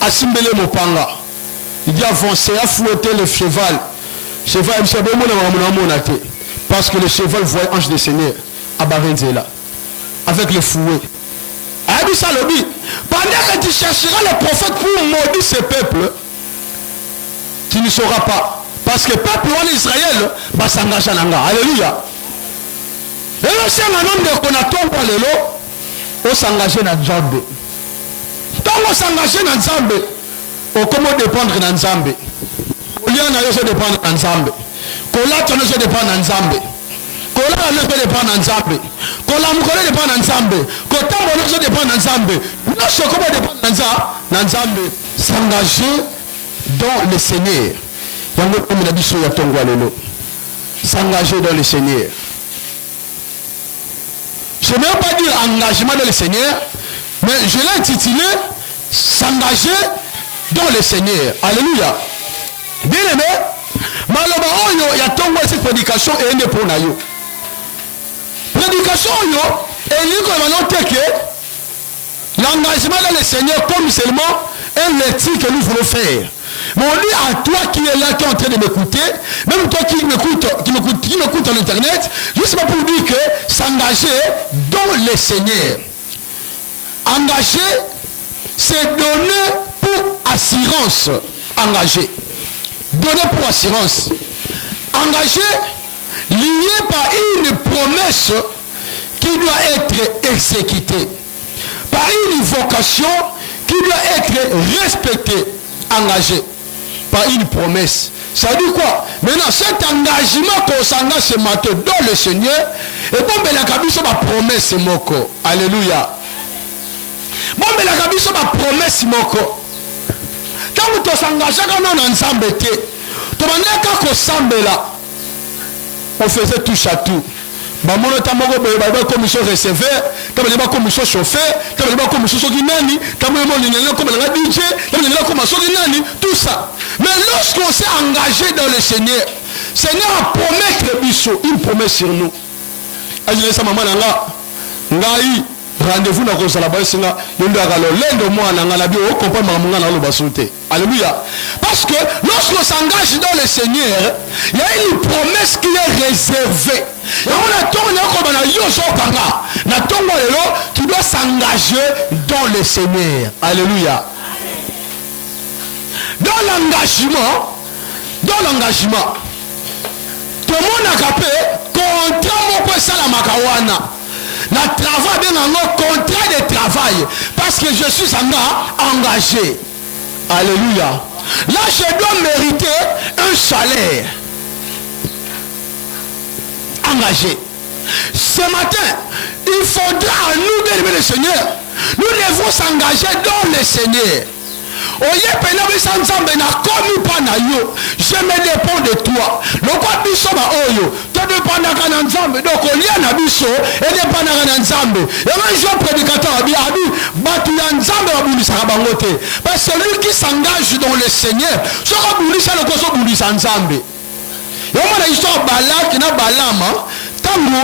Asimbele Mopanga. Il dit avancer, à fouetter le cheval. Cheval, parce que le cheval voit ange des seigneurs à Barenzela. Avec le fouet. Pendant que tu chercheras le prophète pour maudire ce peuple, tu ne sauras pas. Parce que le peuple en Israël va s'engager en Anga. Alléluia. Et là, c'est un homme de Konaton pour le lot. On s'engage dans Nzambe. Tant qu'on s'engage dans Nzambe, on commence à dépendre dans Nzambe. On y en a qui dépendre dans Nzambe. Kola tano se dépend dans Nzambe. Kola ne peut dépendre dans Nzambe. Kola mukole dépend dans Nzambe. Kota mono se dépend dans Nzambe. Nous sommes comment dépendre dans Nzambe. S'engager dans le Seigneur. Yango comme il a dit sur ya tongwa lelo. S'engager dans le Seigneur. Je ne veux pas dire engagement dans le Seigneur, mais je l'ai intitulé s'engager dans le Seigneur. Alléluia. Bien aimé, maloba oyo ya tongo cette prédication est une pour nayo. Prédication oyo et liko manote que l'engagement dans le Seigneur comme seulement un métier que nous voulons faire. Mais on dit à toi qui es là, qui est en train de m'écouter, même toi qui m'écoute en internet, juste pas pour dire que s'engager dans le Seigneur. Engager, c'est donner pour assurance. Engager. Donner pour assurance. Engager, lié par une promesse qui doit être exécutée. Par une vocation qui doit être respectée. Engagé par une promesse. Ça dit quoi? Maintenant, cet engagement qu'on s'engage ce matin dans le Seigneur, et bon, mais la cabine sur ma promesse, moko. Alléluia. Bon, mais la cabine sur ma promesse, moko. Quand tu s'engages dans un ensemble, tu m'as là. On faisait touche à tout. Bamono tamoko ba commission receveur, tamele ba commission chauffeur, tamele ba commission sokinani, tamele mo linelo comme la DJ, tamele ba commission sokinani, tout ça. Mais lorsqu'on s'est engagé dans le Seigneur, Seigneur a promis le biso, une promesse sur nous. Ajile sa maman nga ngai rendez-vous na ko sala ba singa yondo akalo lendo mo na ngala bi o comprendre mamunga na lo basote. Alléluia. Parce que lorsqu'on s'engage dans le Seigneur, il y a une promesse qui est réservée. Tu dois s'engager dans le Seigneur. Alléluia. Dans l'engagement, tout le monde a capé contrat mon peu salamakawana. La travail bien en contrat de travail parce que je suis engagé. Alléluia. Là, je dois mériter un salaire. Engagé. Ce matin, il faudra à nous, bien le Seigneur, nous devons s'engager dans le Seigneur. Je me dépends de toi. Le quoi biso ba oyo, tu dépends de Nzambe. Donc on y a na biso et dépend de Nzambe. Et un jour prédicateur a dit batu ya Nzambe ba bulisa bangote. Parce que celui qui s'engage dans le Seigneur, sera bulisa le koso bulisa Nzambe. Et on a l'histoire Balak na Balama, tango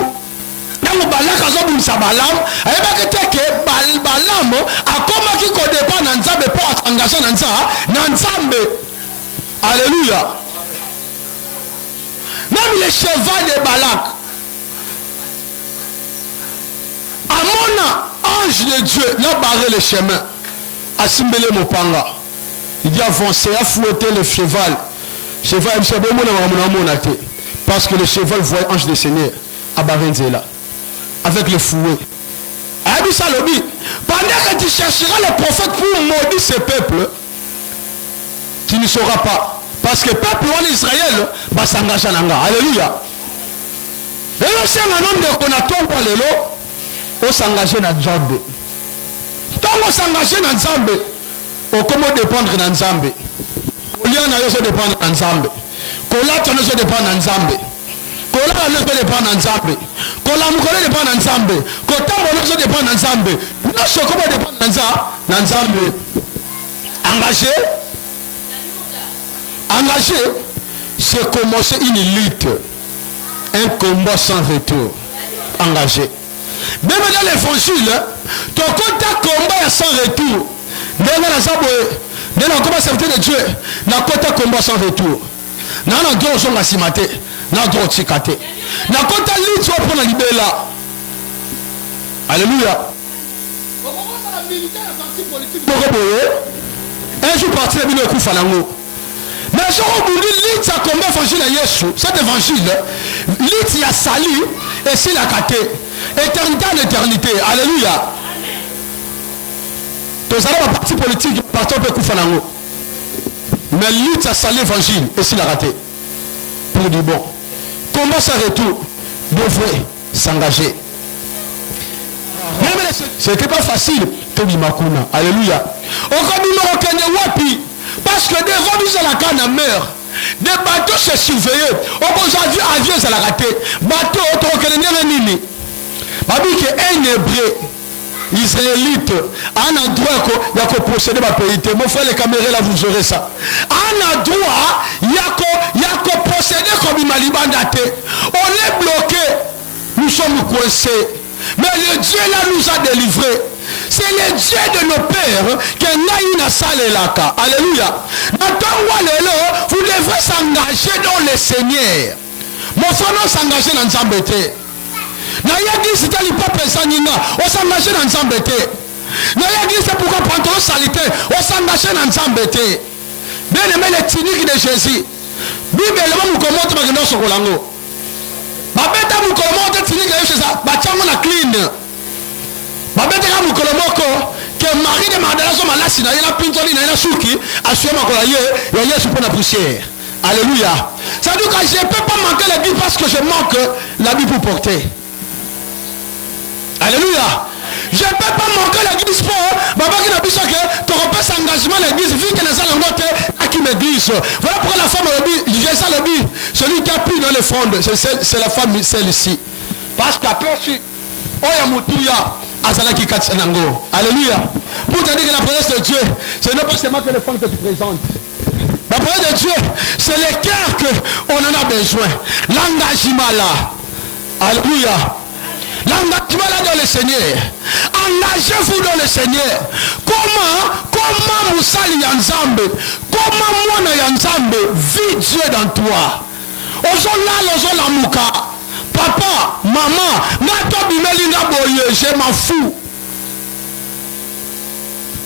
Balak a zobulisa Balam, ayeba que Balam a comment qui ko dépend de Nzambe pour s'engager dans Nzambe. Alléluia. Même le cheval de Balak, Amona, ange de Dieu, n'a barré le chemin. Asimbele Mopanga. Il dit avancer, à fouetter le cheval. Cheval, parce que le cheval voit ange des seigneurs à Barenzela. Avec le fouet. Pendant que tu chercheras le prophète pour maudire ce peuple, tu ne sauras pas. Parce que le peuple en Israël va s'engager en Anga. Alléluia. Et là, c'est un homme de Konaton pour le lot. On s'engage dans Nzambe. Tant qu'on s'engage dans Nzambe, on commence à dépendre dans Nzambe. On y en a qui dépendre dans Nzambe. Kola tano se dépend dans Nzambe. Kola ne peut dépendre dans Nzambe. Kola mukole dépend dans Nzambe. Kota mono se dépend dans Nzambe. Nous sommes comment dépendre dans Nzambe. Engagé. Engagé, c'est commencer une lutte, un combat sans retour. Engagé. Même dans l'évangile, ton contact combat sans retour. Même dans la Dès qu'on commence à servir de Dieu, na kota combat sans retour. Na droit son asimate, na droit tsikate. Na kota lit soit pour la libéla. Alléluia. Un jour parti la Bible kufa lango. Mais si on dit lit ça combat évangile à Yesu, cet évangile, lit ya sali et si la kate. Éternité en éternité. Alléluia. Tous allons à parti politique, parti peu kufa lango. Mais lutte à saler l'évangile et s'il a raté. Pour du bon. Comment ça retour devrait s'engager. C'était pas facile. Alléluia. Parce que des rois à la canne meurent. Des bateaux se surveillent. Aujourd'hui, avion ça l'a raté. Bateau, un hébreu. Israélite, un endroit il y a qu'à procéder ma pays. Mon frère, les caméras là, vous aurez ça. Un endroit, il y a qu'à procéder comme il m'a dit. On est bloqué. Nous sommes coincés. Mais le Dieu là nous a délivrés. C'est le Dieu de nos pères qui n'a salle là. Alléluia. Vous devrez s'engager dans le Seigneur. Mon frère, non s'engager dans Zambété. Na l'église c'était pas présent nina, on s'engageait dans Zambété. Na l'église c'est pourquoi pantalon salité, on s'engageait dans Zambété. Bien aimé les cyniques de Jésus. Bible le mu komoto magendo sokolango. Ba beta mu komoto cynique de Jésus, ba chango na clean. Ba beta mu kolomoko que Marie de Magdala so malasi na yena pintoli na yena suki, assurément ko ya Yesu pour la poussière. Alléluia. Ça veut dire que je ne peux pas manquer la Bible parce que je manque la Bible pour porter. Alléluia. Je ne peux pas manquer l'église pour Baba qui n'a pas dit que tu repasses engagement l'église vu que les gens à qui l'église. Voilà pourquoi la femme j'ai ça le dit. Celui qui a pris dans les frondes, c'est la femme celle-ci. Parce qu'après aussi, Oya Mutuya Azala qui katsanango. Alléluia. Pour te dire que la présence de Dieu, ce n'est pas seulement que les frondes que tu présentes. La présence de Dieu, c'est le cœur qu'on en a besoin. L'engagement là. Alléluia. L'engagement là dans le Seigneur. Engagez-vous dans le Seigneur. Comment Moussali Yanzambe, comment moi Yanzambe vit Dieu dans toi. Ozola Mouka. Papa, maman, Nato Bimelinga Boye, je m'en fous.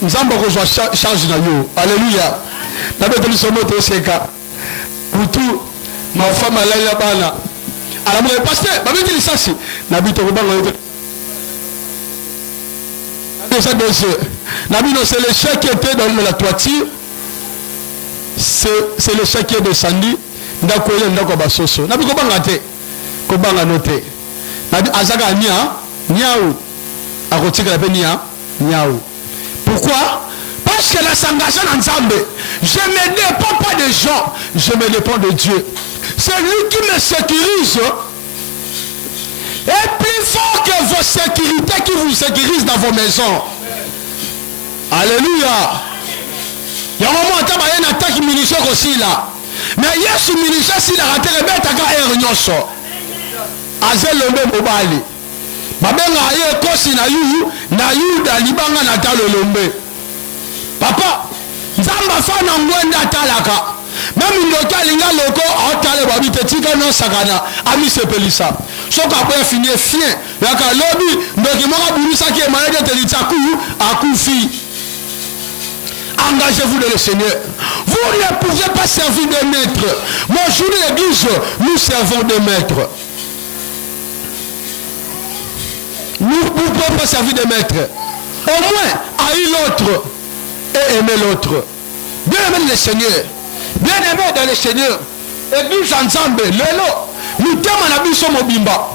Nzambe reçoit charge na yo. Alléluia. N'abeteli somo te seka. Poutou, ma femme alaya bana. Alors mon pasteur, babi dit ça si. Nabi to bango yote. Nabi non c'est le chèque qui était dans la toiture. C'est le chèque qui est descendu. Ndako yele ndako basoso. Nabi ko banga te. Ko banga noté. Nabi azaka niaou. Akotika la pe niaou. Pourquoi? Parce que la s'engage en ensemble. Je ne me dépends pas des gens, je me dépends de Dieu. C'est lui qui me sécurise. Et plus fort que vos sécurités qui vous sécurisent dans vos maisons. Alléluia. Il y a un moment où il y a une attaque ministère aussi là. Mais il y a ce ministère s'il a raté le bête à un nyoso. Azel lombe mobali. Babenga aye kosi na yu da libanga na talo lombe. Papa, Zamba fana ngwenda talaka. Même une locale inga loko otale babite tika non sakana ami sepelisa. Soka après finir fien. Yaka lobi ndoki moka bunisa ki malade telitsaku akufi. Engagez-vous dans le Seigneur. Vous ne pouvez pas servir de maître. Moi, je dis l'église, nous servons de maître. Nous ne pouvons pas servir de maître. Au moins, haïr l'autre et aimer l'autre. Bien aimé le Seigneur. Bien aimé dans le Seigneur. Église ensemble. Nous t'aimons la vie sur Mobimba.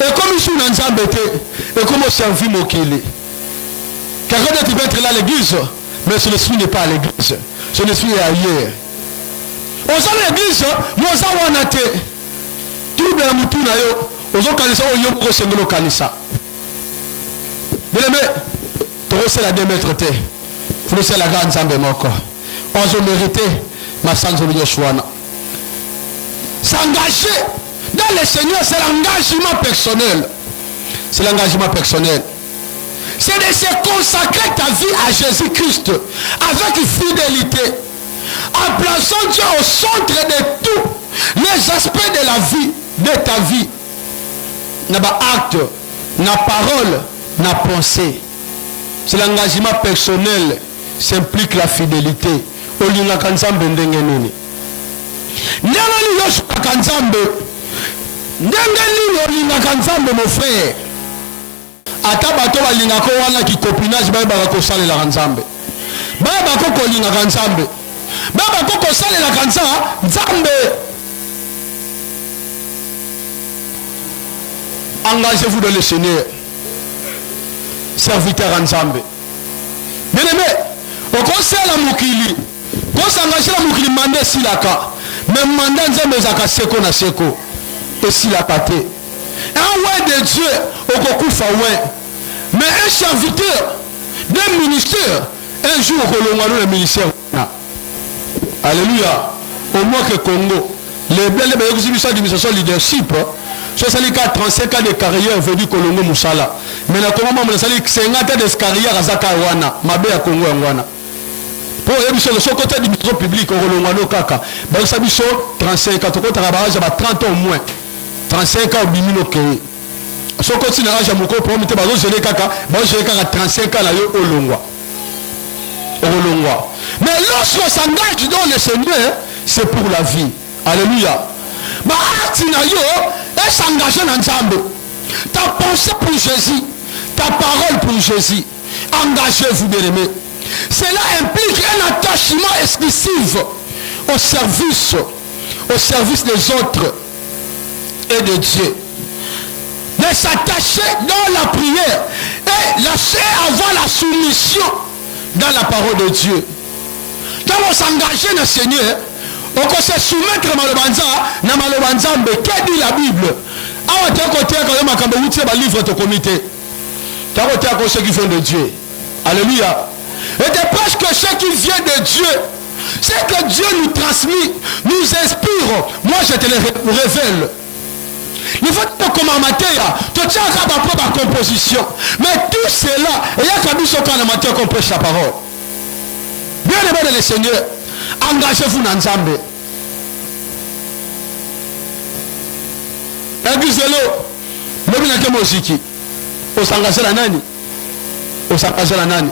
Et comme nous sommes ensemble, et comme on servit Mokili. Quelqu'un d'autre peut être là à l'église. Mais ce l'esprit n'est pas à l'église. Ce l'esprit est ailleurs. On sent l'église, moi ça on a été. Tout bien moutou na yo. On sent kanisa on yo ko sengolo kanisa. Bien aimé, toi c'est la démettre te. Faut c'est la grande zambe moko. On a mérité ma sanzo de Yoshua. S'engager dans le Seigneur, c'est l'engagement personnel. C'est l'engagement personnel. c'est de se consacrer ta vie à Jésus-Christ avec fidélité, en plaçant Dieu au centre de tous les aspects de la vie, de ta vie. Na ba acte, na parole, na pensée. C'est l'engagement personnel, s'implique la fidélité. Olingaka nzambe ndenge nini. Ndenge nini yoshaka nzambe. Ndenge nini olingaka nzambe mon frère. Ata bato balingaka wana ki copinage ba ba ko salela nzambe. Ba ba ko kolingaka nzambe. Ba ba ko ko salela nzambe. Engagez-vous dans le Seigneur. Serviteur en Nzambe. Bien aimé, au conseil la moukili, quand s'engager la moukili mandé silaka, même mandat Nzambe zaka seko na seko, et silaka te. Un ouais de Dieu, au koku fa ouais. Mais un serviteur d'un ministère, un jour au kolongano le ministère. Alléluia. Au moins que Congo, les belles administration leadership. 35 ans de carrière venu Kolongo Moussala. Mais na comment on a 50 ans de carrière à Zakawana, Mabé à Congo Angwana. Pour le côté du ministère public au Kolongo Kaka, ben ça biso 35 ans, tu as 30 ans au moins. 35 ans au Bimino Kéré. Ce côté n'a jamais beaucoup pour mettre bazo gelé Kaka, ben j'ai 35 ans là au Longwa. Mais lorsqu'on s'engage dans le Seigneur, c'est pour la vie. Alléluia. Ma atina yo est s'engager dans Nzambe. Ta pensée pour Jésus, ta parole pour Jésus. Engagez-vous, bien-aimés. Cela implique un attachement exclusif au service des autres et de Dieu. De s'attacher dans la prière et lâcher avoir la soumission dans la parole de Dieu. Quand on s'engage dans le Seigneur, on peut se soumettre na malobanza, mais que dit la Bible? Ah, tu as côté quand même un livre de comité. Tu as côté à ceux qui viennent de Dieu. Alléluia. Et de parce que ce qui vient de Dieu, c'est que Dieu nous transmet, nous inspire. Moi, je te le révèle. Il faut que comme amateur, tu tiens à ta propre composition. Mais tout cela, il y a qu'à nous quand amateur qu'on prêche la parole. Bien aimé le Seigneur, engagez-vous dans Nzambe. Église-le, le bien que Mosiki, au s'engager la nani, au s'engager la nani.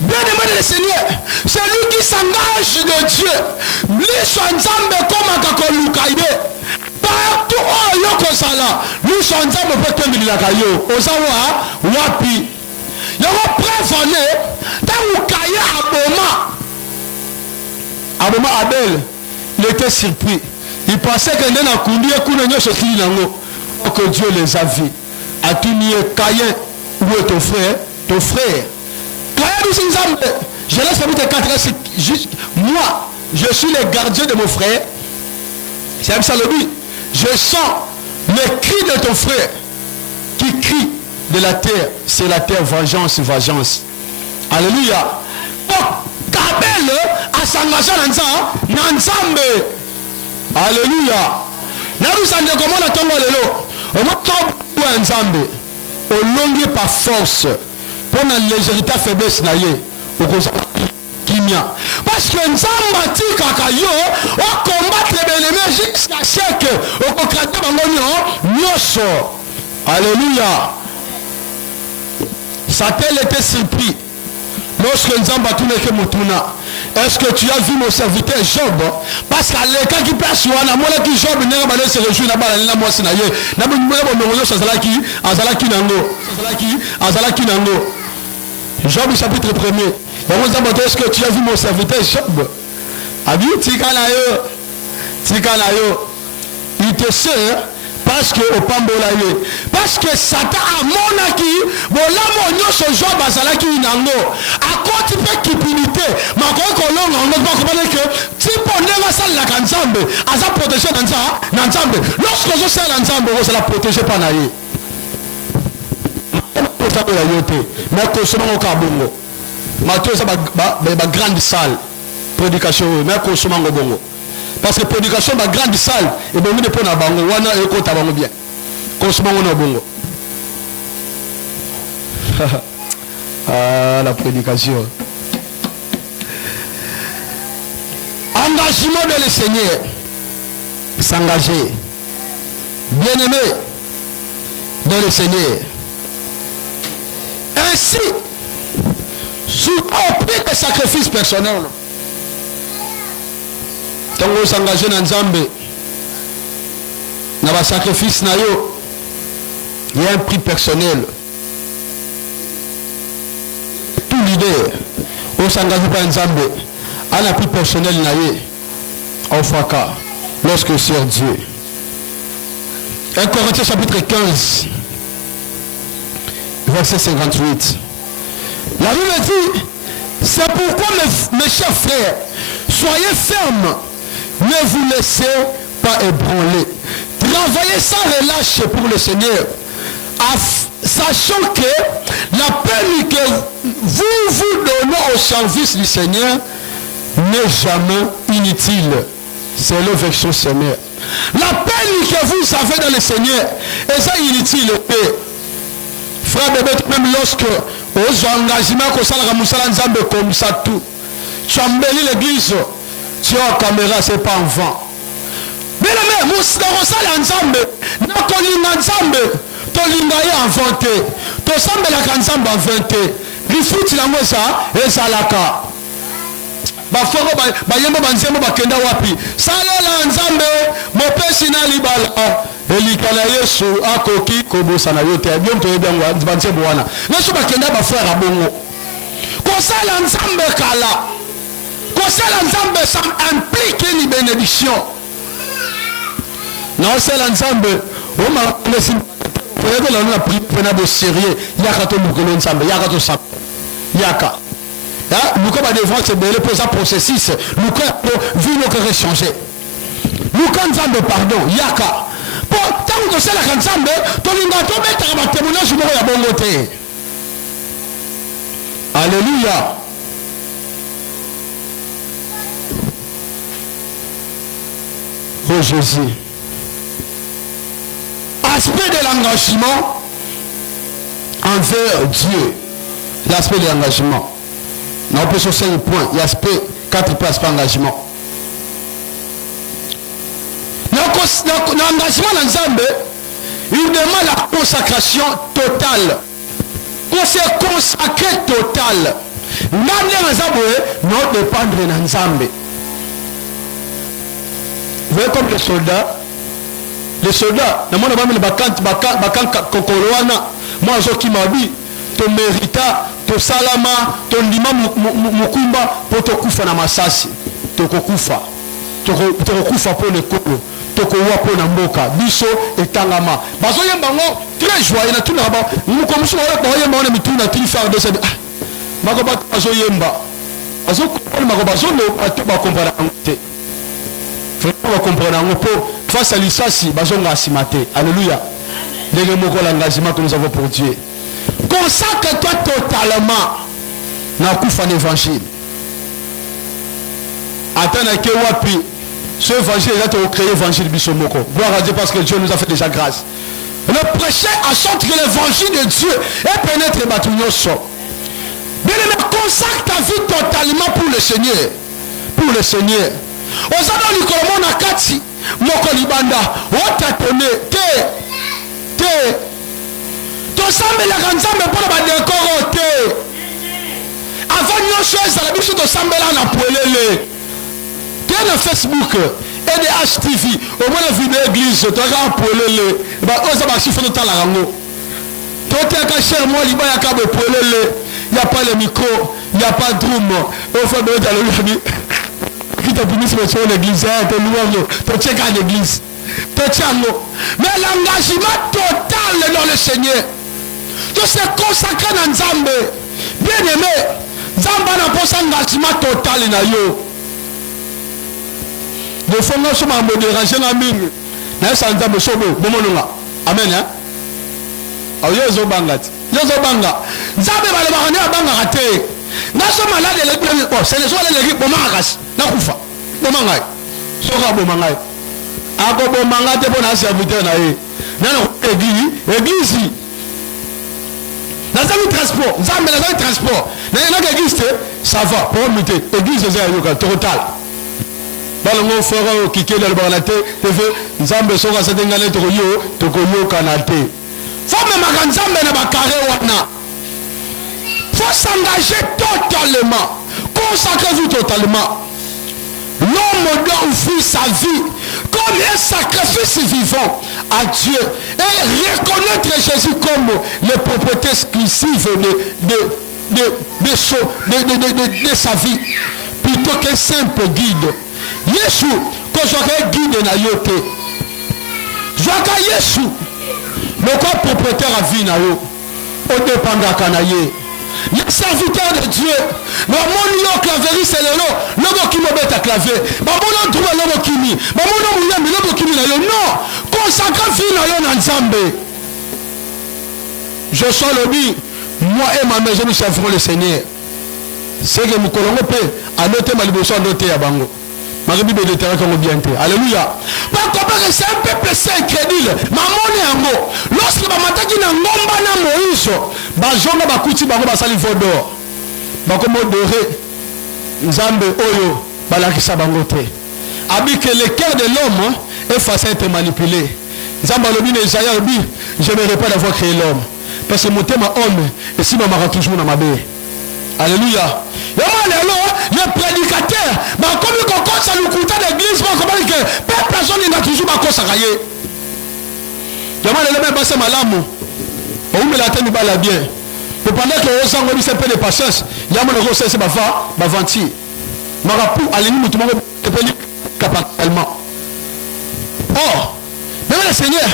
Bien aimé le Seigneur, c'est lui qui s'engage de Dieu. Lui soit Nzambe comme un kakolukaye. Partout où yoko sala, lui soit Nzambe peut tenir la kayo. Osawa wapi. Yoko prévoné, tant ou kaye aboma Abel, il était surpris. Il pensait que nous avons conduit que Dieu les a vus. As-tu Caïn, où est ton frère? Ton frère. Je laisse chapitre 4. Moi, je suis le gardien de mon frère. C'est ça le but. Je sens le cri de ton frère qui crie de la terre. C'est la terre, vengeance, vengeance. Alléluia. Donc, Abel a s'engagé dans Nzambe. Alléluia. Nous sommes comment la tombe de l'eau. On va tomber Nzambe. On longue par force. Pour la légèreté faiblesse naïe. Parce que Nzambe a dit kakayo, on combattre les ennemis jusqu'à ce que on concrète Nyoso. Alléluia. Satan était surpris. Lorsque Nzambe a tourné que Mutuna. Est-ce que tu as vu mon serviteur Job? Parce qu'à l'écart qui passe, moi qui Job n'a pas se réjouir là-bas, là moi c'est naïe. N'a pas de Azalaki Nango. Job chapitre 1er. Est-ce que tu as vu mon serviteur Job? Abi Tikalayo. Il te sert parce que au pambolaye. Parce que Satan a monaki, bolamo nyoso Job azalaki nango. À quoi tu peux kipinité? Ma ko kolonga on va comprendre que tu peux neva sala la Nzambe, aza protéger dans Nzambe. Lorsque je sers Nzambe, on la protéger par naïe. Mais que ce moment au Kabongo. Matthieu ça ba grande salle prédication mais que ce moment au Bongo. Parce que prédication ba grande salle et bon de pona bango wana e ko tabango bien. Que ce moment au Bongo. Ah, la prédication. Engagement de le Seigneur. S'engager. Bien-aimé dans le Seigneur. Ainsi, au prix de sacrifice personnel. Quand vous s'engagez dans Nzambe, dans le sacrifice, il y a un prix personnel. Tout leader, on s'engage pas dans Nzambe, à un prix personnel, au fracas, lorsque c'est Dieu. 1 Corinthiens chapitre 15, verset 58. La Bible dit, c'est pourquoi mes chers frères, soyez fermes, ne vous laissez pas ébranler. Travaillez sans relâche pour le Seigneur, sachant que la peine que vous donnez au service du Seigneur n'est jamais inutile. C'est le verset Seigneur. La peine que vous avez dans le Seigneur est ça inutile. Frère bébé, même lorsque aux engagements que ça la Nzambe comme ça tout, tu embellis l'église, tu as la caméra, c'est pas en vent. Mais là, la Nzambe, na kolinga Nzambe, tolinga ye inventé, to sambe la Nzambe inventé. Rifuti la moi ça, et ça la ka. Bafoko bayembo banzembo bakenda wapi? Salela Nzambe, mopesi na libala. Elikala Yesu akoki kobosa na yote ya biom to yebango banzembo wana. Yesu bakenda ba frère abongo. Kosala Nzambe kala. Kosala Nzambe ça implique une bénédiction. Non, c'est l'ensemble. On m'a laissé. Vous voyez, on a pris un sérieux. Il y a qu'à tout le monde ensemble. Il y a qu'à tout ça. Il y a qu'à. Nous, comme à devant, c'est bien le processus. Nous, comme vu nos cœurs changer. Nous, comme ensemble, pardon. Il y a qu'à. Pour tant que c'est la ensemble, tout le monde met un témoignage sur la bonne côté. Alléluia. Oh Jésus. L'aspect de l'engagement envers Dieu. L'aspect de l'engagement. On peut sur 5 points. Il y a 4 points d'engagement. L'engagement dans Nzambe, il demande la consacration totale. On s'est consacré total. Non dépendre de Nzambe. Vous voyez comme les soldats. Les soldats, dans mon avis, les bakan kokoloana, moi je qui m'a dit, tu méritas, tu salama, tu lima mukumba pour te kufa na masasi, tu kufa pour le kolo, tu kuwa pour na mboka, biso et tangama. Bazo yembango très joyeux na tout là-bas. Nous comme ça on va yemba on est tout na tri faire de ça. Magoba bazo yemba, bazo magobazo no ba comprendre te. On va comprendre un peu face à l'issasi, bazonga asimate. Alléluia. L'engagement que nous avons pour Dieu. Consacre-toi totalement dans l'évangile. Attends que wapi. Ce évangile est créé l'évangile bisomoko. Gloire à Dieu parce que Dieu nous a fait déjà grâce. Le prêcher à sorte que l'évangile de Dieu est pénétré batunyoso. Bien aimé, consacre ta vie totalement pour le Seigneur. Pour le Seigneur. Osana likolo na kati moko libanda otatone te to sambela Nzambe pour ba décor te avant nyonso ezala biso to sambela na polele te na Facebook et de HTV au moins la vidéo église to ga polele ba oza ba chiffre total la rango to te ka cher moi liba ya ka polele il y a pas le micro il y a pas de drum au fait de l'ami qui t'a puni sur l'église, tu loues, tu tiens à l'église, tu tiens. Mais l'engagement total dans le Seigneur, tu sais consacré dans Nzambe, bien aimé, Nzambe n'a pas engagement total dans yo. De fond, nous sommes en modération en mine. Nous sommes en Nzambe, bon amen hein. Ah yo banga, Nzambe va le mariner à banga raté. Nous sommes malades de l'église, c'est les soirs de l'église pour m'arracher. Nakufa bomangai soka bomangai ako bomanga te pona serviteur na ye nano église Nazali transport, nzambe nazali transport. Na yena église ça va, pour monter. Église c'est yoka total. Balongo fera kikela le banate, TV nzambe soka sadengane tokoyo kanate. Faut même nzambe na bakare wana. Faut s'engager totalement, consacrez-vous totalement. L'homme doit offrir sa vie comme un sacrifice vivant à Dieu et reconnaître Jésus comme les propriétés exclusives de sa vie plutôt qu'un simple guide. Yesu, quand j'aurais guide na yote, j'aurais Yesu, le quoi propriétaire à vie na yo, au dépendant kanaye. Les serviteurs de Dieu, le monde claverie c'est le lobo qui me met à claver. Maman trouve le lobo qui mi, maman mouillame le lobo qui mi na yo. Non, consacre vie na yo na nzambe. Je sois le dit, moi et ma maison nous servirons le Seigneur. C'est que nous colons paix à noter ma liboso à noter à bango. Ma Bible de terrain comme bien. Alléluia. Pas comme c'est un peuple c'est incrédule. Maman est en haut. Lorsque ma mataki na ngomba na Moïse, bajonga bakuti bango basali vodor. Bakomo doré. Nzambe oyo balakisa bango te. Abi que le cœur de l'homme est facile à être manipulé. Nzambe lobi na Isaïe obi, je ne rêve pas d'avoir créé l'homme parce que mon thème homme et si ma mara toujours na mabe. Alléluia. Les prédicateurs, comme ils commencent à nous coûter l'église, comment que personne n'a toujours ma cause à railler. Les mêmes malamu. On met la tête à bien. Pendant que les gens ont un peu de patience, il y a mon gros c'est ma venti. Marapou, allez nous tout le monde capitalement. Or, même le Seigneur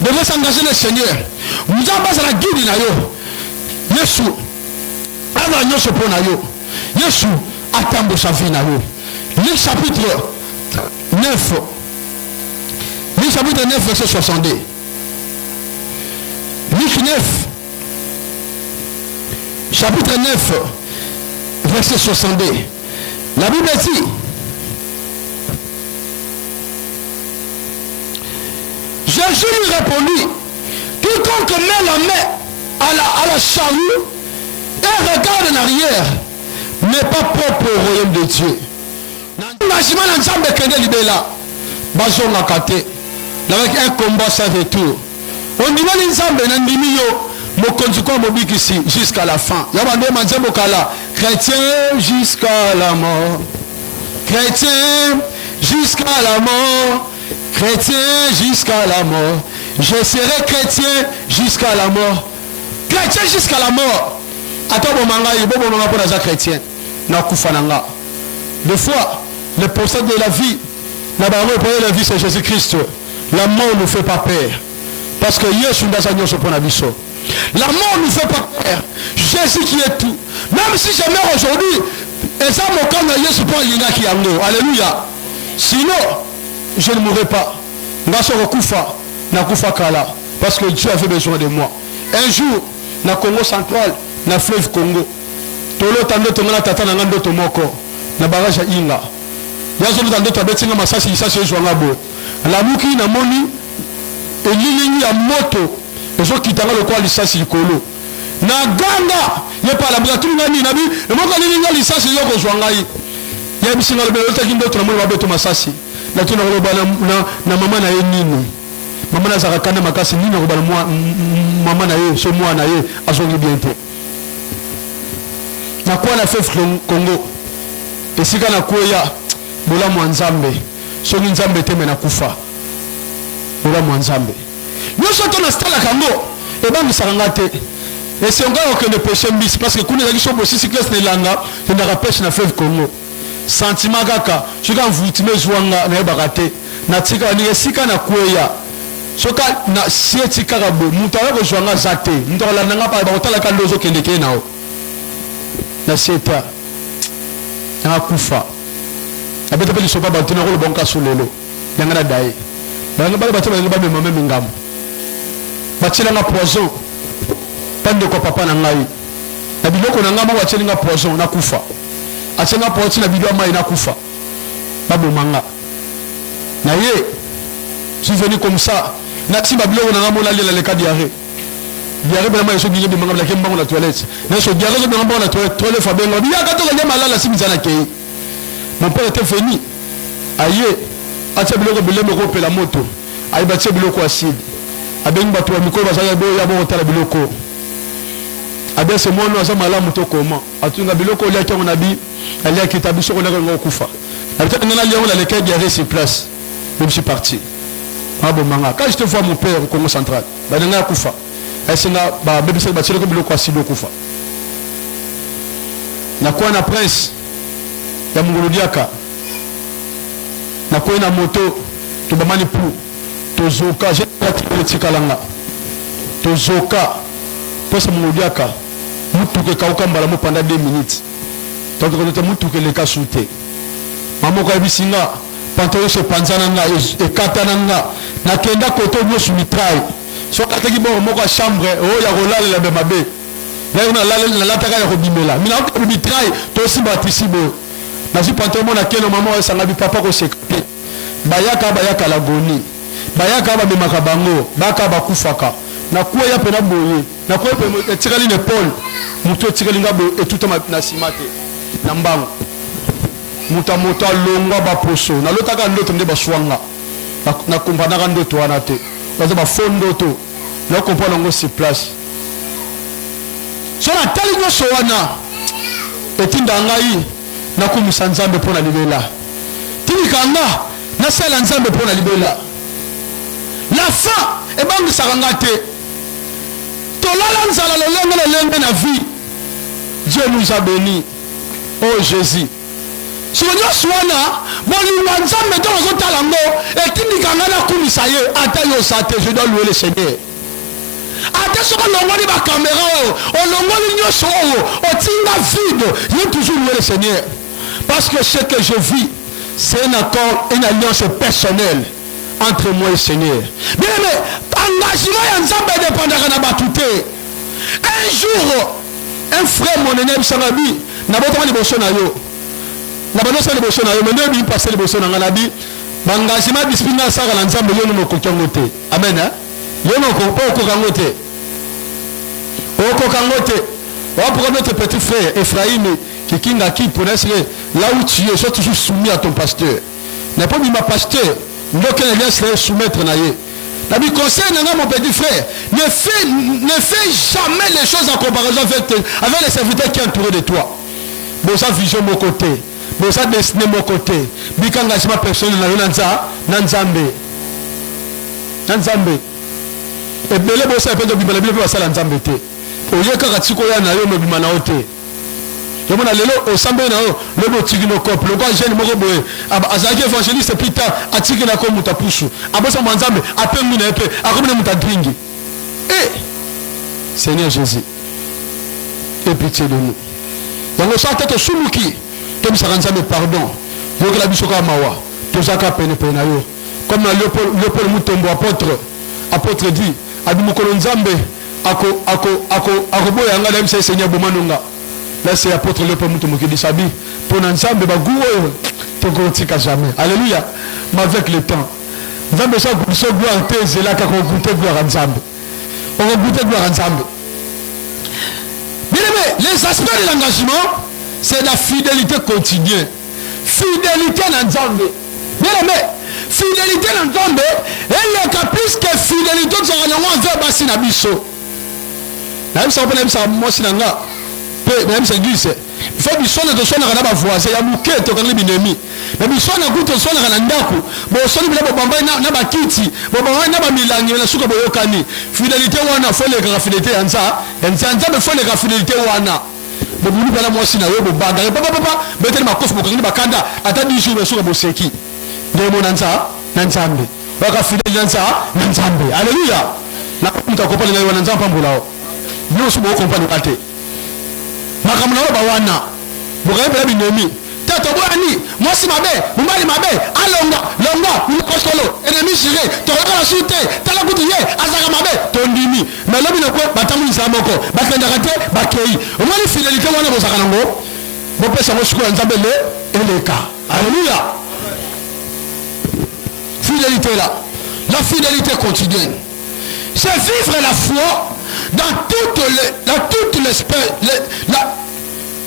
devrait s'engager le Seigneur. Nous avons pas la guide na yo. Yesu. Alors nous sommes pour nayo. Yesu attend sa vie nayo. Luc chapitre 9. Luc chapitre 9 verset 62. Luc 9. Chapitre 9 verset 62. La Bible dit Jésus lui répondit, quiconque met la main à la charrue et regarde en arrière n'est pas propre au royaume de Dieu. Avec un combat sans retour. On dit jusqu'à la fin. Chrétien jusqu'à la mort. Chrétien jusqu'à la mort. Chrétien jusqu'à la mort. Je serai chrétien jusqu'à la mort. Chrétien jusqu'à la mort. Attends, bon manga, il bon manga pour les chrétiens. Des fois, le possède de la vie, la vie c'est Jésus-Christ. La mort ne nous fait pas peur. Parce que Yesu nous a pour la vie. La mort ne nous fait pas peur. Jésus qui est tout. Même si je meurs aujourd'hui, et ça me comme Yesu pour l'ina qui est alléluia. Sinon, je ne mourrai pas. Parce que Dieu avait besoin de moi. Un jour, dans le Congo central, dans le fleuve Congo, tolo tando tongana tata na ngando tomoko na barrage inga yazo tando tabetinga masasi isasi ezwanga bo la muki na moni elili ya moto ezo kitanga lokwa lisasi likolo na ganga ye pa la bratulu ngani na bi le moko lilinga lisasi yoko zwanga yi ya bisinga le belota kindo to na moni babeto masasi na tuna ko bana na mama na ye nini mama na zaka kana makasi nini ko bana mama na ye so mwana ye azongi bientôt na kwa na fait Congo esika na koya bola mwanzambe so ni nzambe teme na kufa bola mwanzambe nyoso to na stala kango e ba misanga te et c'est encore que le péché mbisi parce que kuna zaki so bosi cycliste ne langa te na rapèche na fleuve Congo sentiment kaka chika mvutime zwanga na bakate na tika ni esika na koya soka na sieti karabo mutala ko zwanga zate ndola nanga pa ba otala ka ndozo kende ke nao na seta na kufa abeta pe lisoba ba tuna ko bonka sulelo yanga dai banga ba ba tuna ba meme ngam batila na poison pande ko papa na ngai na biloko na ngamo batila na poison na kufa atsenga poison na bidwa mai na kufa babo manga na ye je suis venu comme ça na ti ba biloko na ngamo la lela le ka diarrhée diarrhée bana yeso biye bimanga la kemba na toilette na so diarrhée bimanga na toilette fa benga biya ka to ka malala simizana kei mon père était venu aye atia biloko bilemo ko pela moto aye batia biloko acide abengi bato ya mikolo bazala bo ya bo tala biloko abe se mono asa malamu to comment atunga biloko lia ki on abi alia kitabu soko na ngo kufa peut-être nana lia on la lequel diarrhée sur place je suis parti abo manga quand je te vois mon père au Congo central bananga kufa esinga ba bébé se batile ko biloko acide kufa na kwa na prince ya munguludiaka na kwa na moto to bamani pou to zoka je tikalanga to zoka posa munguludiaka mutu ke kauka mbala mo pendant 2 minutes donc on était mutu ke le ka shooter maman ko bisinga pantalon se panzana nga e katana nga na kenda koto nyo su mitraille so kataki bo moko chambre o ya rolala la be mabe ya una la lataka ya kobimela mina ko mitraille to si batisibo na si pantalon na keno maman o sanga bi papa ko sekpe bayaka la goni bayaka ba memaka bango baka bakufaka na kuwa ya pena boye na kuwa pe tikali ne Paul muto tikali ngabo etuta na simate na mbango muta longwa ba poso na lotaka ndoto nde baswanga na kumpana ka ndoto wana te baza ba fondo to na kompana ngo si place so na tali nyonso wana etinda ngai na kumisa nzambe pona libela tinikanga na sala nzambe pona libela la fin e bangi sakanga te tolala nzala lolenge na vie. Dieu nous a bénis. Oh Jésus. Si on a soina, bon lui nzambe to zo talango etindikanga na kumisa ye ata yo sate je dois louer le Seigneur. Ata so longoli ba caméra o longoli nyoso o tinga vide, je toujours louer le Seigneur. Parce que ce que je vis, c'est un accord, une alliance personnelle entre moi et le Seigneur. Bien mais engagement ya nzambe dépendra na batute. Un jour un frère mon aîné Sangabi na botama liboso na yo. Na banosa liboso na yo mais ndebi passer liboso na nganabi engagement discipline saka na nzambe yo no kokongote. Amen hein? Yo no kokongote. Okokangote. On prend notre petit frère Ephraïm qui kinga qui pour être là où tu es, sois toujours soumis à ton pasteur. N'est pas ma pasteur, donc il laisse soumettre na ye. Nabi conseil mon petit frère, ne fais jamais les choses en comparaison avec les serviteurs qui sont entourés de toi. Bon ça vision mon côté, bon ça destiné mon côté. Bika engagement personnel na nzambe. Et belé bon ça peut de bibele bibele ça nzambe te. Oye kaka tiko ya na yo no bimana ote. Yomona lelo osambe na yo lelo tigino kope lo kwa jeune moko boye azaki évangéliste pita atiki na ko muta pusu abosa manzambe apembi na epe akomina muta dringi. Seigneur Jésus, aie pitié de nous. Donc ça tête sumuki comme ça nzambe pardon. Yo la bisoka mawa tozaka pene pene na yo comme na Léopold Mutombo apôtre dit adimukolo nzambe ako boya nga dem se Seigneur bomanonga. Là c'est apôtre Léopold Mutombo qui dit sabi pour nzambe baguo te kotika jamais. Alléluia. Mais avec le temps nzambe ça goûter gloire te là ka ko goûter gloire à nzambe. On va goûter gloire à nzambe. Bien aimé, les aspects de l'engagement c'est la fidélité quotidienne. Fidélité dans nzambe. Bien aimé, fidélité dans nzambe elle est plus que fidélité dans envers basi na biso. Même ça moi sinanga même c'est dit c'est il faut bisona to sona kana ba voisin ya muke to kana binemi mais bisona kuto sona kana ndako bo sona bila bo bamba na ba kiti bo bamba na ba milangi na suka boyokani fidélité wana faut les fidélité yanza be faut les fidélité wana bo bulu bala moi sina yo bo banda papa betel makofu bo kana bakanda ata dishu be suka bo seki ndemo nanza na nzambe waka fidélité nanza na nzambe. Alléluia. Na kumta ko pale na yo nanza pambulao nous sommes compagnie kate makamuna ba wana bokabe binemi tato boani moi si mabe mumali mabe alonga ukosolo ennemi juré to la sute tala kutuye azaka mabe tondimi mais lobi nako batamu nzamoko bakenda kate bakei omoni fidélité wana bozaka nango bopesa mo siko nzambe le eleka. Alléluia. Fidélité là, la fidélité quotidienne. C'est vivre la foi dans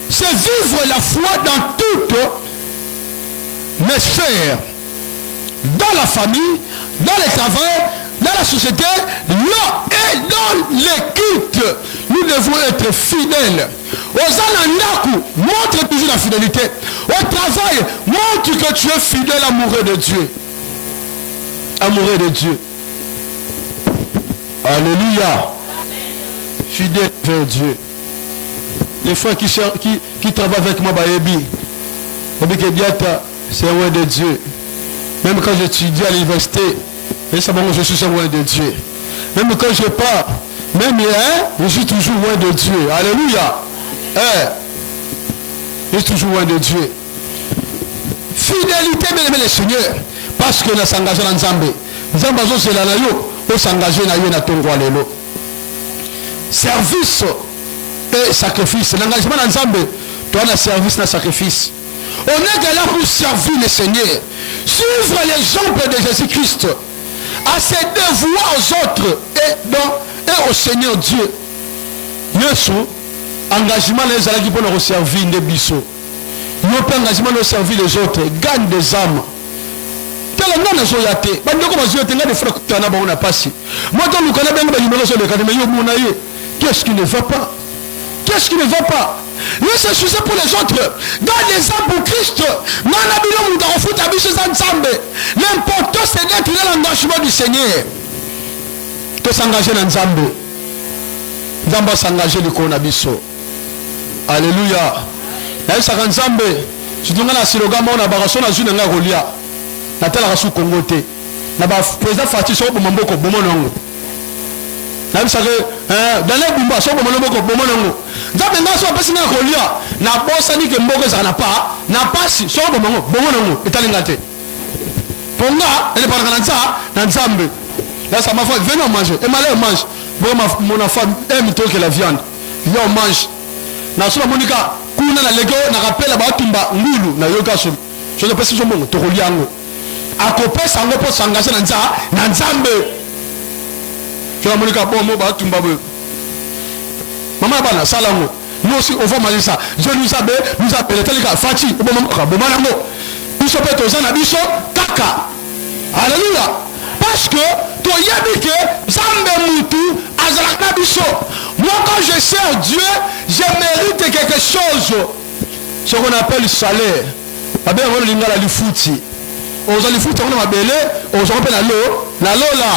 c'est vivre la foi dans toutes les sphères. Dans la famille, dans le travail, dans la société, là et dans l'équipe. Nous devons être fidèles. Aux Anandaku, montre toujours la fidélité. Au travail, montre que tu es fidèle, amoureux de Dieu. Amoureux de Dieu. Alléluia. Fidèle vers Dieu. Les frères qui travaillent avec moi, c'est loin de Dieu. Même quand j'étudie à l'université, je suis loin de Dieu. Même quand je pars, je suis toujours loin de Dieu. Alléluia. Je suis toujours loin de Dieu. Fidélité, bien aimé le Seigneur. Parce que nous sommes engagés dans Nzambé. Nzambé, c'est là, nous sommes engagés dans Tongo Lelo. Service et sacrifice. L'engagement dans Nzambé, toi, le service et sacrifice. On est là pour servir le Seigneur. Suivre l'exemple de Jésus-Christ. À se dévouer aux autres et au Seigneur Dieu. Yesu, engagement les alaki pour nous servir des bisous. Nous pas engagement de servir les autres. Gagne des âmes. Tel nom ne soit yaté. Bah nous comment je tenga des frères qui en a bon on a passé. Moi quand nous connaissons bien le numéro sur le cadre mais yo monaye. Qu'est-ce qui ne va pas? Qu'est-ce qui ne va pas? Nous se soucier pour les autres. Gagne des âmes pour Christ. Non la Bible nous dans foot à biche ensemble. L'important c'est d'être dans l'engagement du Seigneur. De s'engager dans Nzambe. Nzamba s'engager du konabiso. Alléluia. Na isa Nzambe. Si tu ngana siloga mona baraso na zuna nga rolia. Na tela rasu Congo te. Na ba président Fati so bomamboko bomonongo. Na isa que dans les bumba so bomamboko bomonongo. Nzambe ngaso apesi nga rolia. Na bossa ni ke mboko za na pa. Na pasi so bomonongo etalinga te. Ponga elle parle na Nzambe. Là ça m'a fait venez on manger. Et malheur mange. Bon mon enfant aime trop que la viande. Viens on mange. Na so monika kuna na lego na rappela ba tumba ngulu na yoga so. Je ne sais pas si je mongo to roliango. Akopesa ngo po s'engager na Nzambe. Je la monika bon mo ba tumba bo. Maman bana salango. Nous aussi on va manger ça. Je nous appelle tel ka Fati bon manango. Biso pe to zana biso kaka. Alléluia. Parce que tu as dit que Zambé Moutou, Azalakna Bisso. Moi, quand je sers Dieu, je mérite quelque chose. Ce qu'on appelle le salaire. On va la fouti. On va fouti, on va belé, on va la l'eau là.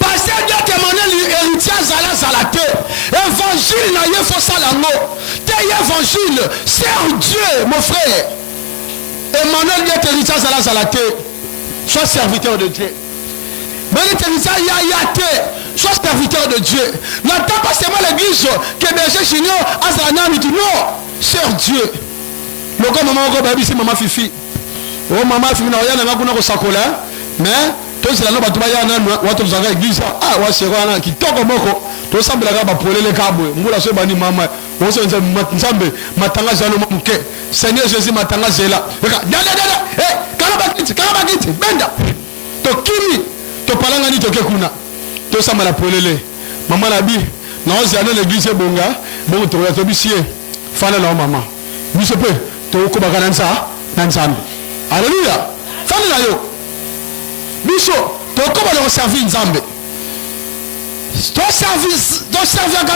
Parce que Dieu te demande l'héritier Zala Zalate. Évangile, n'a pas ça là. T'es évangile, sers Dieu, mon frère. Emmanuel Dieu t'héritier Zala Zalate. Sois serviteur de Dieu. Mais sois serviteur de Dieu. N'attends pas seulement l'église que berger chignon azana mitu. Non, sers Dieu. Le gars maman ko baby c'est maman Fifi. Oh maman Fifi na yana na kuna ko sakola. Mais toi c'est la loba tuba yana watu zanga église. Ah wa sera na kitoko moko. To sambela ka ba polele kabwe. Ngula so bani mama. On se nzambe matanga zalo muke. Seigneur Jésus matanga zela. Dada. Eh Kalabakiti, benda. To kimi, to palanga ni to kekuna. To sama la polele. Maman labi, na ozi ane l'église bonga, bon to ya to bisie. Fana na maman. Biso pe, to ko bakana na Nzambe. Alléluia. Fana na yo. Biso, to ko ba le servir Nzambe. To servir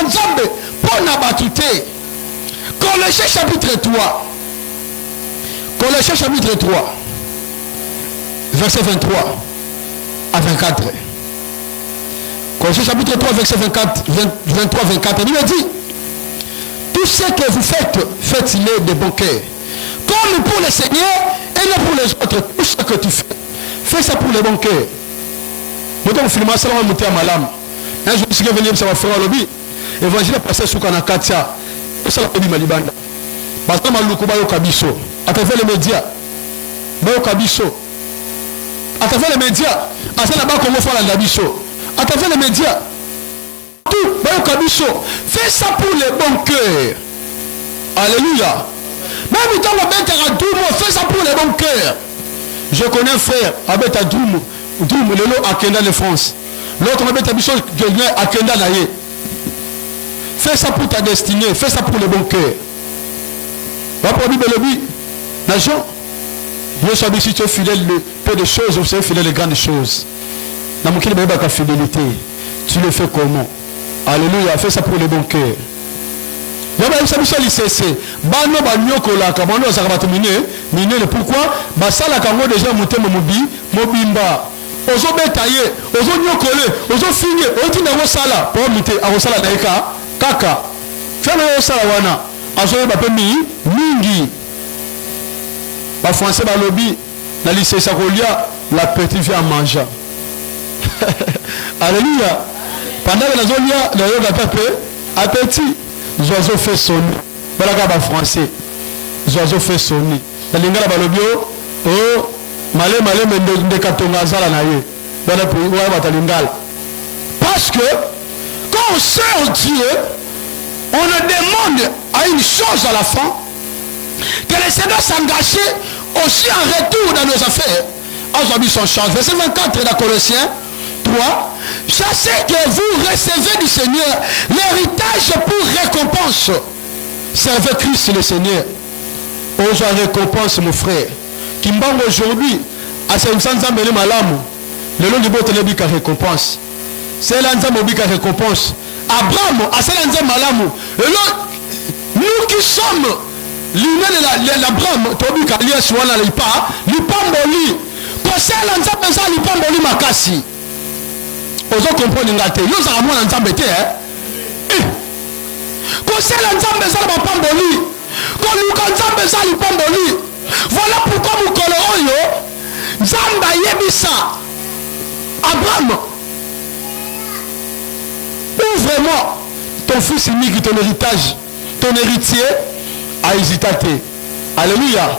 Nzambe pour na batute. Colossiens chapitre 3. Colossiens chapitre 3. Verset 23 à 24. Colossiens chapitre 3, verset 23-24. Il me dit, tout ce que vous faites, faites-le de bon cœur. Comme pour le Seigneur et non pour les autres. Tout ce que tu fais ça pour le bon cœur. Moi, je filme ça, je vais à ma lame. Un jour, je suis venu, ça va faire un lobby. Évangile est passé sous Kanakatia. Ça va faire Malibanda. Parce que je vais faire le Kabiso. À travers les médias. Le Kabiso. À travers les médias, à travers là-bas, comment faire la bicho. À travers les médias, tout, fais ça pour les bons cœurs. Alléluia. Même dans le Doum, fais ça pour les bons cœurs. Je connais un frère, avec Doum, Lelo à Kenda de France. L'autre va mettre quelqu'un à Kenda Naye. Fais ça pour ta destinée. Fais ça pour le bon cœur. Va pour lui, Belobi. Nation. Dieu soit dit si tu es fidèle le peu de choses, vous serez fidèle les grandes choses. Dans mon cœur, la fidélité. Tu le fais comment? Alléluia. Fais ça pour le bon cœur. Pourquoi? Basala kango déjà mutema mobimba. Ozo betaye, ozo nyokole, ozo finye, oti na sala, pour muté, a sala daika, kaka. Fena sala wana, azo ba pe mingi. Ba français ba lobby, na lycée Sakolia, la petite vient manger. Alléluia. Pendant que la zone la yoga peuple, appétit, oiseau fait sonner. Voilà ka français. Oiseau fait sonner. La lingala ba lobby oh malé de katonga zala na ye. Voilà pour ouais batalingala. Parce que quand on sert Dieu, on ne demande à une chose à la fin, que le Seigneur s'engage aussi en retour dans nos affaires. Aujourd'hui son change. Verset 24 de la Colossiens 3. Sachez que vous recevez du Seigneur l'héritage pour récompense. Servez Christ le Seigneur. Aujourd'hui récompense mon frère. Kimbango aujourd'hui, à ce moment-là, le long du beau télébique récompense. C'est l'anzamobika récompense. Abraham, à ce moment-là, nous qui sommes l'union de l'Abraham, Tobika, l'Ias, Wana, l'Ipa, l'Ipamboli, possède l'anzambe, l'Ipamboli Makasi. Ozo comprendre ngate, nous avons un ensemble été, hein. Possède l'anzambe, l'Ipamboli, quand nous ensemble, l'Ipamboli. Voilà pourquoi nous colorons Zamba Yebisa Abraham. Ouvre-moi ton fils unique, ton héritage, ton héritier à hésiter. Alléluia.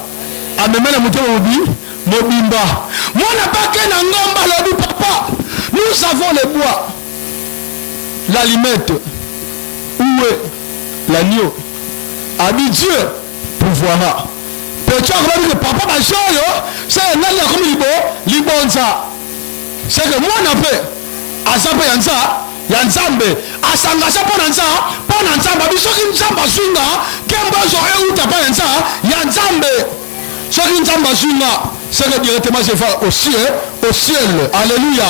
Amemena mobimba. Moi n'a pas qu'un ngomba le papa. Nous avons le bois, l'aliment, où est l'agneau. Ami Dieu pouvoira. Que papa c'est un comme libonza. C'est que moi n'a pas azape yanzambe asangasa pour nanzamba bisoki nzamba swinga kemba zo e uta pa yanzambe soki nzamba swinga c'est que directement je vais au ciel. Alléluia.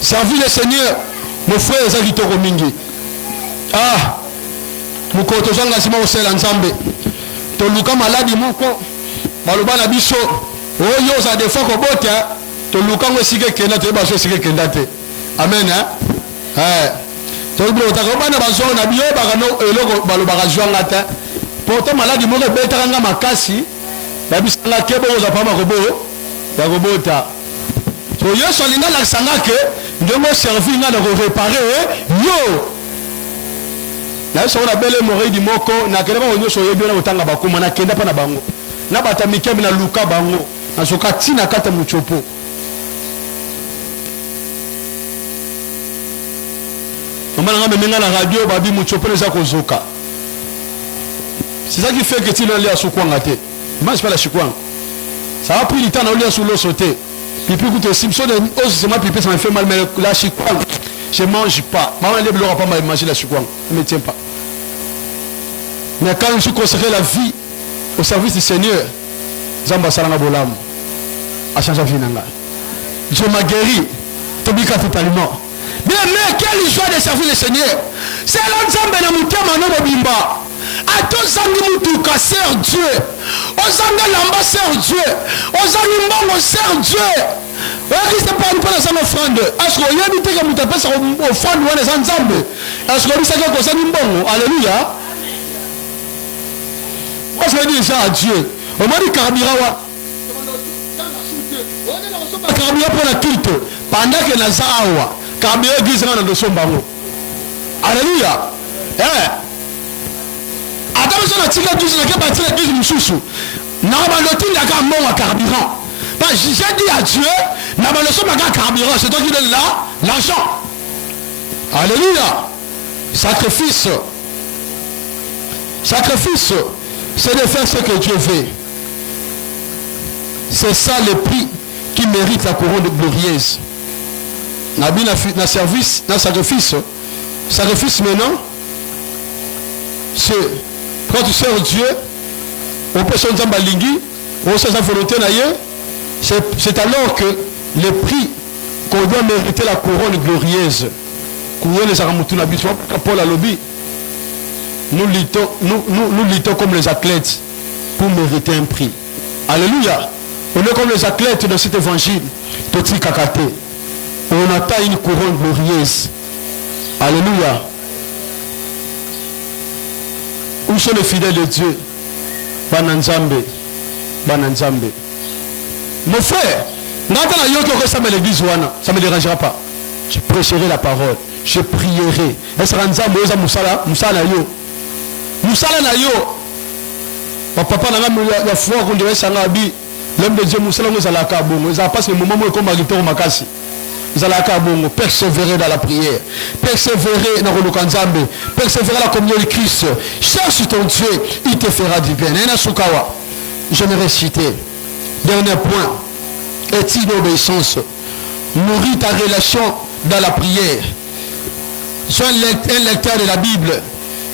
Servis le Seigneur mon frère Zakitoko Mingi. Ah mukoto zanga sima osela nzambe toluka maladi moko baloba na biso oyo za defo ko bota toluka ngo sike kenda te baso sike kenda te amen hein toluka takobana bazo na biyo bakano eloko baloba kazwanga ta poto maladi moko betaka nga makasi babisanga kebo za pama kobo ya kobota so yeso linga la sangake ndemo servir nga na réparer yo. Na so na bele morei di moko na keleba onyo so yebi na utanga bakuma na kenda pa na bango na batamike na luka bango na soka tina kata muchopo mama nga memenga na radio babi muchopo za kozoka. C'est ça qui fait que tu l'as soukwanga te moi je pas la soukwanga ça a pris du temps na olia sous l'eau sauter pipi écoute simpson de os c'est moi pipi ça me fait mal mais la soukwanga je mange pas. Maman ne l'aura pas manger la soukwanga. Ne me tiens pas. Mais quand je suis consacré la vie au service du Seigneur, Zamba Salanga Bolam a changé la vie. Dieu m'a guéri. Tobika totalement. Mais quelle joie de servir le Seigneur. C'est l'ensemble de Moutema no Bimba. A tous zangi mutuka sert Dieu. Aux zangi lamba sert Dieu. Aux zangi mbongo sert Dieu. Est-ce que pas une offrande? Est-ce qu'il y a une offrande ou des ensembles? Est-ce que c'est quelque chose de alléluia. Parce que dit ça à Dieu. On m'a dit carburant. Carburant pour la culte. Pendant que nous avons carburant église dans le son bango. Alléluia. Attends, on a tiré l'église, on a tiré l'église Moussoussou. Normalement, il y a un bon carburant. J'ai dit à Dieu, c'est toi qui donnes là l'argent. Alléluia. Sacrifice. Sacrifice, c'est de faire ce que Dieu veut. C'est ça le prix qui mérite la couronne de glorieuse. Na service, na sacrifice. Sacrifice maintenant, c'est quand tu sers Dieu, on peut se dire balingi, on sait sa volonté d'ailleurs. C'est alors que le prix qu'on doit mériter la couronne glorieuse. Couronne les aramoutou habituels, Paul a lobby. Nous luttons comme les athlètes pour mériter un prix. Alléluia. On est comme les athlètes de cet évangile. Toti kakate. On attend une couronne glorieuse. Alléluia. Où sont les fidèles de Dieu? Bananzambe. Bananzambe. Mon frère, ça ne me dérangera pas. Je prêcherai la parole. Je prierai. Moussala na yo. Papa n'a la foi qu'on devait s'engager. L'homme de Dieu, Moussala nous a la cabongo. Ça passe le moment où on va makasi. Vous allez persévérer dans la prière, persévérer dans le Kanzambe, persévérer dans la communion de Christ. Cherche ton Dieu, il te fera du bien. Je vais réciter. Dernier point, est-il d'obéissance? Nourris ta relation dans la prière. Sois un lecteur de la Bible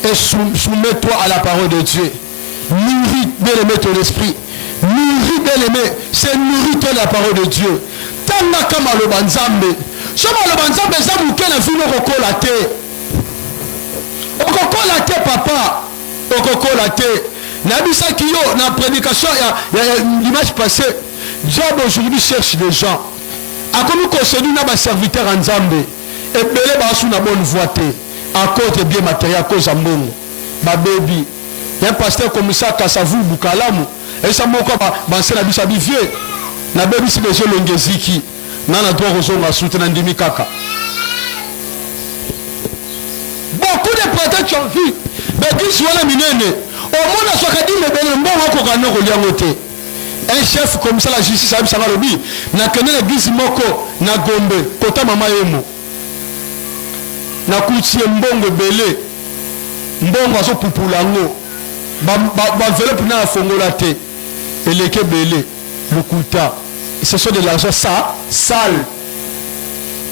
et soumets-toi à la parole de Dieu. Nourris bien aimé ton esprit. Nourris bien aimé, c'est nourris-toi de la parole de Dieu. Tanga kama loba nzambe. Soma loba nzambe za muke na vino kokola te. Okokola te papa. Okokola te. Na bisa kiyo na prédication il y a l'image passée. Job aujourd'hui cherche des gens. A comme conseiller na ba serviteur en nzambe. Et belé ba sou na bonne voie te. À cause de bien matériel à cause de mbongo. Ba baby. Il y a un pasteur comme ça Kasavu Bukalamu. Et ça moko ba nsela bisa bivier. Na baby si besoin longeziki nana droit rozonga soutenir ndimi kaka. Beaucoup de prêtres qui ont vu mais qui sont la minene au monde a soit dit mais ben mbongo ko kana ko liangote. Un chef comme ça la justice a bisa ngalobi na kene l'église moko na Gombe kota mama yemo na kuti mbongo belé mbongo azo pupulango ba vele pour na fongola te eleke belé lukuta. Ce sont de l'argent sale.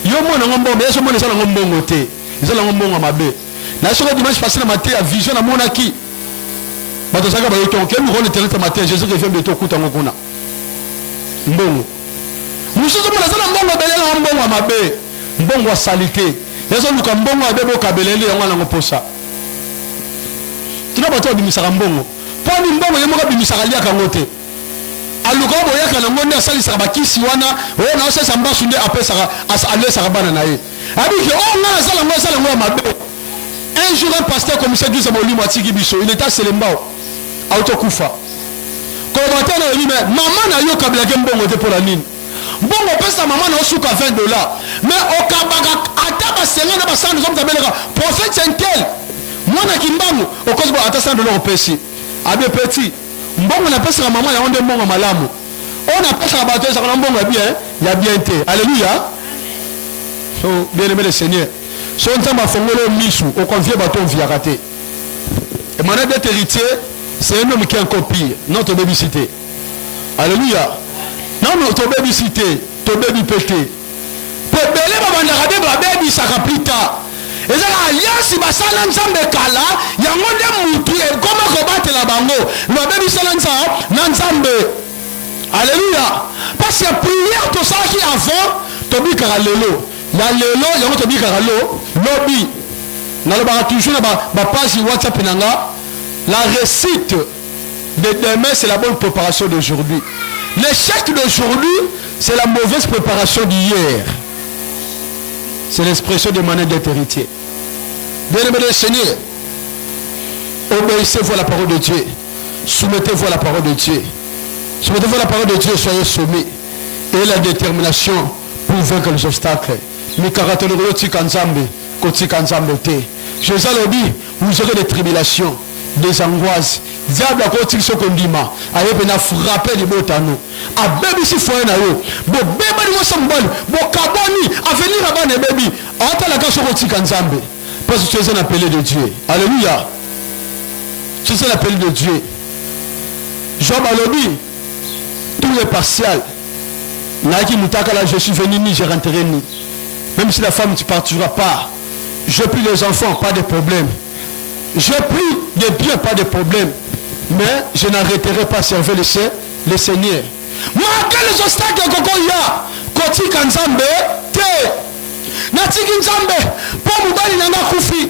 Yo mona ngombo, mais yo mona ça ngombo ngote. Ils ont ngombo ngamabe. Na soko dimanche passé na matin à vision na mona ki. Bato saka ba yoto ke mu rone télé matin Jésus qui vient de to kuta ngokuna. Mbongo. Musuzo mona ça ngombo belé na ngombo ngamabe. Mbongo wa salité. Yeso luka mbongo abebo kabelele yango na ngoposa. Tuna bato bimisaka mbongo. Poni mbongo yemoka bimisaka lia kangote. Aluka boyaka na ngonde asali sabakisi wana ona osesa mbasu nde apesa ale sarabana na ye abiki na sala ngo mabe. Un jour un pasteur comme ça dit Molimo atiki biso il était selembao autokufa ko bata na yime mama na yo kabla ke mbongo te pour la nini mbongo pesa mama na osuka $20 mais okabaka ata ba senga na ba sando zo mtabeleka prophète sentel mwana kimbangu okozbo ata $100 opesi abe petit mbongo na pesa mama ya onde mbongo malamu on a pesa bato ça na mbongo bien ya bien te. Alléluia. So bien aimé le Seigneur so nzamba fongolo misu au convier bato via raté et mon d'être héritier c'est un homme qui est encore pire notre babycité. Alléluia. Non notre babycité to baby pété pour belé babanda rabe ba baby sakapita. Et ça alliance basala nzambe kala yango nde mutu e koma ko batela bango lo bebi sala nzambe. Alléluia. Parce que prière to ça qui avant to bi karalelo ya lelo yango to bi karalo lobby na lo ba toujours na ba page WhatsApp nanga la réussite de demain c'est la bonne préparation d'aujourd'hui. L'échec d'aujourd'hui c'est la mauvaise préparation d'hier. C'est l'expression de manière d'être héritier. Bien-aimés le Seigneur, obéissez-vous à la parole de Dieu. Soumettez-vous à la parole de Dieu. Soumettez-vous à la parole de Dieu, soyez soumis. Et la détermination pour vaincre les obstacles. Jésus a dit, vous aurez des tribulations, des angoisses. Diable a continué ce qu'on dit. Il a frappé les botano. A baby si foyer na yo. Bo beba ni mosambali. Bo kaboni. Avenir à bane baby. Ata la kaso koti kanzambe. Parce que tu es un appelé de Dieu. Alléluia. Tu es un appelé de Dieu. Job a lobby. Tout est partial. Je suis venu ni je rentrerai ni. Même si la femme ne partira pas, je prie les enfants, pas de problème. Je prie des biens, pas de problème. Mais je n'arrêterai pas servir le Seigneur. Malgré les obstacles qu'il y a, Koti Kanzambe, te. Natiki Nzambe, pour Moubali Nana Koufi,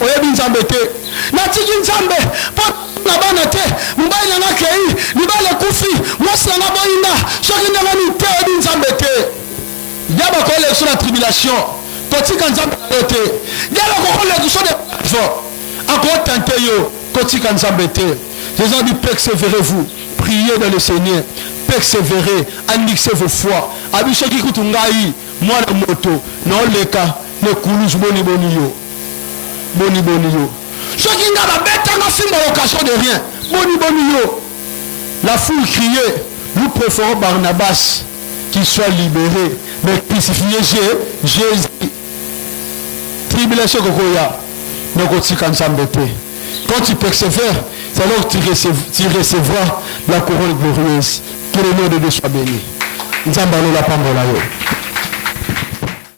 Oyebi Nzambe te. Natiki Nzambe, pour Nabana te, Moubali Nana Kei, Nibale Koufi, Mosla Naboina, Shoki Nabani te, Oyebi Nzambe te. Yaba Kole sur la tribulation, Koti Kanzambe te. Yaba Kole sur les gens. Encore tenter yo, Koti Kanzambe te. Jésus a dit, persévérez-vous, priez dans le Seigneur, persévérez, annexez vos foi. Abisho qui coûte ngai, moi la moto, non le cas, le coulouse boni boni yo. Boni boni yo. Ce qui n'a pas bête en film à l'occasion de rien. Boni boni yo. La foule criait, nous préférons Barnabas qui soit libéré, mais crucifié Jésus. Tribulation kokoya, nous continuons. Quand tu persévères, c'est alors que tu recevras la couronne glorieuse. Que le nom de Dieu soit béni. Nzambalo la pambola yo.